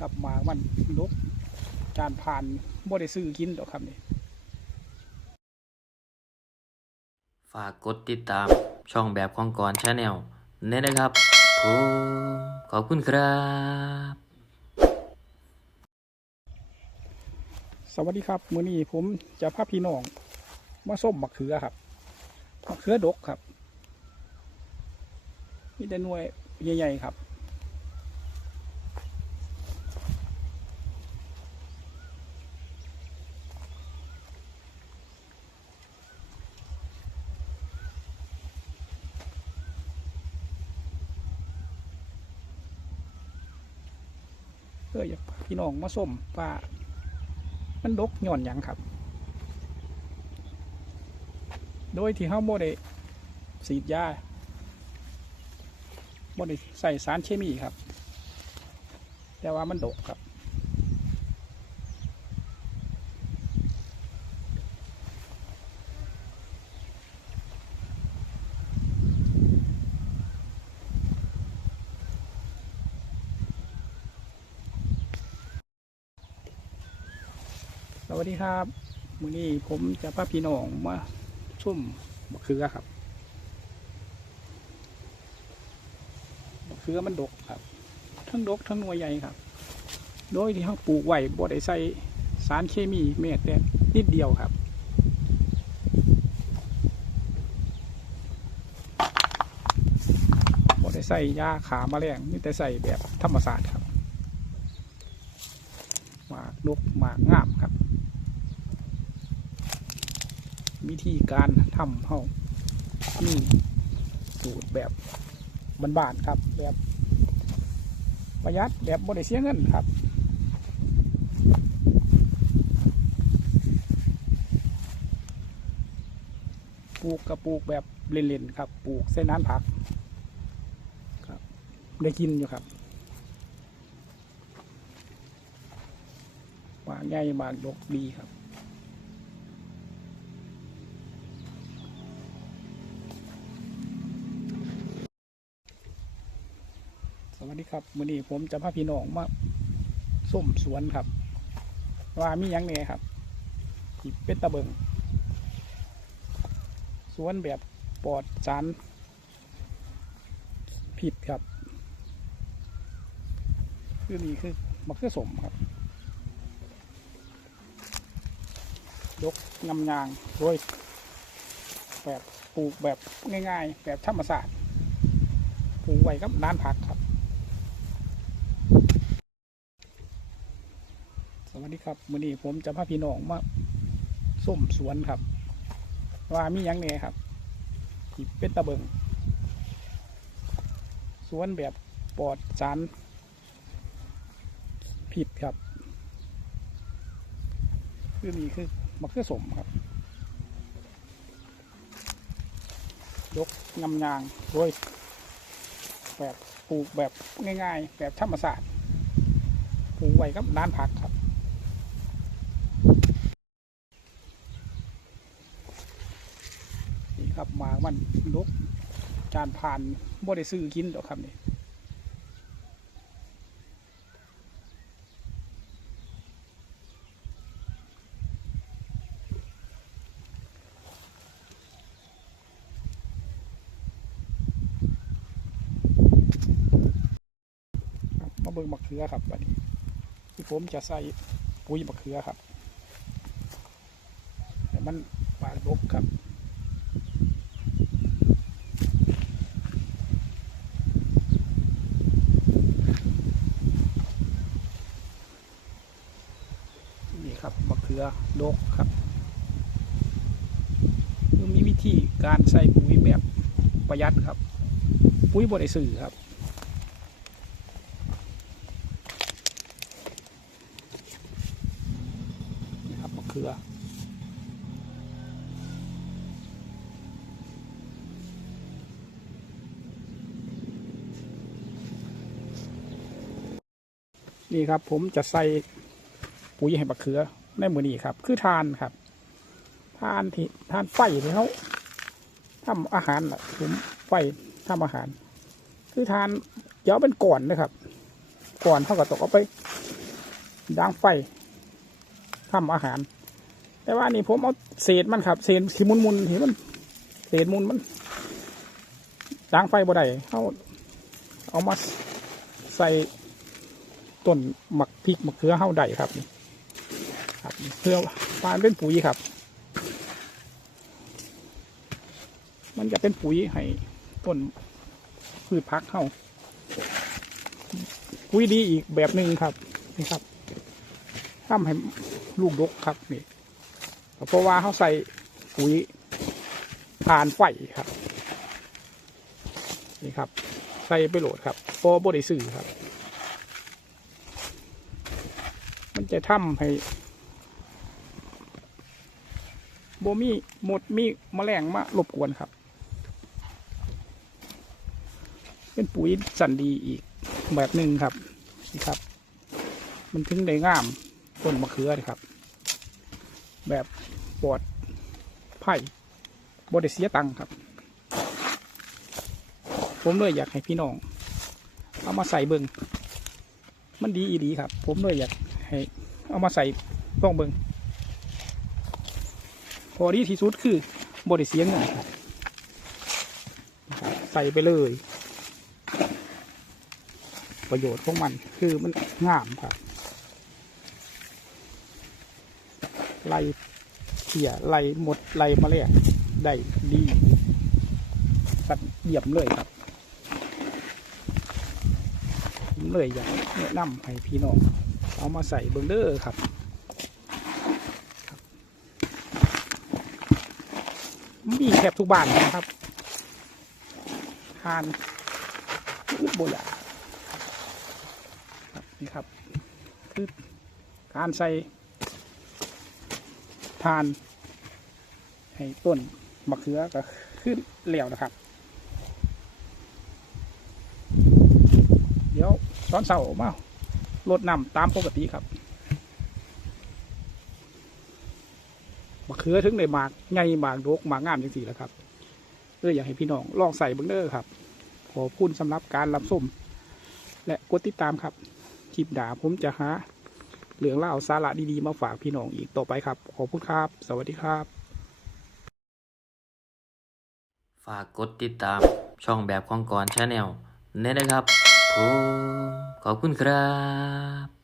ครับหมากมันลกจานผ่านบ่ได้ซื้อกินดอกครับนี่ฝากกดติดตามช่องแบบของกรชาแนลเนี่ยนะครับผมขอบคุณครับ สวัสดีครับมื้อนี้ผมจะพาพี่น้องมาส้มมะเขือครับมะเขือดกครับ มีแต่หน่วยใหญ่ๆครับ ออยากพี่น้องมาส้มว่ามันดกย่อนอย่างครับ โดยที่เฮาโมได้สีดยาโมได้ใส่สารเคมีครับ แต่ว่ามันดกครับ วัสดีครับมื้อนี้ผมจะพาพี่น้องมาชุ่มมะเขือครับมะเขือมันดกครับ ทั้งดกทั้งหน่วยใหญ่ครับ โดยที่เขาปลูกไว้บ่ได้ใส่สารเคมีแม้แต่นิดเดียวครับบ่ได้ใส่ยาขาแมลงมีแต่ใส่แบบธรรมศาสตร์ครับหมากดกหมากงามครับ วิธีการทำเฮานี่สูตรแบบบ้านๆครับ แบบประหยัดแบบบริเสียเงินครับปลูกกับปลูกแบบเล่นๆครับปลูกเส้นน้ำผักครับได้กินอยู่ครับหมากใหญ่หมากดกดีครับ สวัสดีครับมื้อนี้ผมจะพาพี่น้องมาส้มสวนครับ ว่ามียังเนยครับที่เป็นตะเบิงสวนแบบปลอดสารผิดครับ คือนี่คือมะเขือสมครับยกงำยางโดยแบบปลูกแบบง่าย ๆ แบบธรรมศาสตร์ปลูกไว้กับด้านผักครับ วัสดีครับมื้อนี้ผมจะพาพี่น้องมาส้มสวนครับ ว่ามียังเนยครับที่เป็นตะเบิงสวนแบบปลอดสารผิดครับคือนี่คือมะเขือสมครับยกงำยางโดยแบบปลูกแบบง่าย ๆ แบบธรรมศาสตร์ปลูกไว้กับด้านผักครับ ครับหมากมันลกจานผ่านบ่ได้ซื้อกินดอกครับนี่มาเบิ่งมะเขือครับวันนี้ที่ผมจะใส่ปุ๋ยมะเขือครับแต่มันปลาดกครับ นี่ ลือดกครับคือมีวิธีการใส่ปุ๋ยแบบประหยัดครับ ปุ๋ยบริสื่อครับนี่ครับมะเขือนี่ครับผมจะใส่ปุ๋ยให้บักเขือ ในมือนี้ครับ คือทานครับ ทานที่ทานไฟที่เขาทำอาหารแหละผมไฟทำอาหาร คือทานเดี๋ยวเป็นก่อนนะครับ ก่อนเท่ากับตกเอาไปด่างไฟทำอาหาร แต่ว่านี่ผมเอาเศษมันครับ เศษที่มุนมุนที่มัน เศษมุนมันด่างไฟบ่ได้เอาเอามาใส่ต้นหมักพริกหมักเขือเฮาได้ครับนี่ครับ เพื่อปานเป็นปุ๋ยครับ มันจะเป็นปุ๋ยให้ต้นพืชพักเฮาปุ๋ยดีอีกแบบหนึ่งครับนี่ครับทำให้ลูกดกครับนี่เพราะว่าเขาใส่ปุ๋ยทานไฟครับ นี่ครับ ใส่ไปโหลดครับพอบริสื่อครับ มันจะทำให้โบมีหมดมีแมลงมารบกวนครับ เป็นปุ๋ยสันดีอีกแบบหนึ่งครับนี่ครับ มันถึงได้งามต้นมะเขือเลยครับ แบบปลอดไผ่บไดิเสียตังค์ครับ ผมเลยอยากให้พี่น้อง เอามาใส่เบิงมันดีอีดีครับ ผมเลยอยากให้เอามาใส่ต้องเบิง พอดีที่สุดคือบไดิเสียงนครับใส่ไปเลย ประโยชน์ของมันคือมันงามครับไล่เขี่ยไล่หมดไล่มาเลยได้ดีสัตว์เยี่ยมเลยครับเลยอยากแนะนำให้พี่น้องเอามาใส่เบอร์เดอร์ครับ มีแทบทุกบ้านนะครับทานอุบโบยานี่ครับ คือการใส่ทาน ให้ต้นมะเขือก็ขึ้นเหลวนะครับ เดี๋ยวตอนเสาร์มาลดน้ำตามปกติครับ มะเขือถึงในหมากใหญ่หมากดกหมากงามจังสี่แหล้วครับเอออยากให้พี่น้องลองใส่เบิ้งเด้อครับ ขอบคุณสำหรับการรับชมและกดติดตามครับคลิปด่าผมจะหาเรื่องเล่าสาระดีๆมาฝากพี่น้องอีกต่อไปครับ ขอบคุณครับ สวัสดีครับ ฝากกดติดตามช่องแบบของกรชาแนลเนี่ยนะครับผมขอบคุณครับ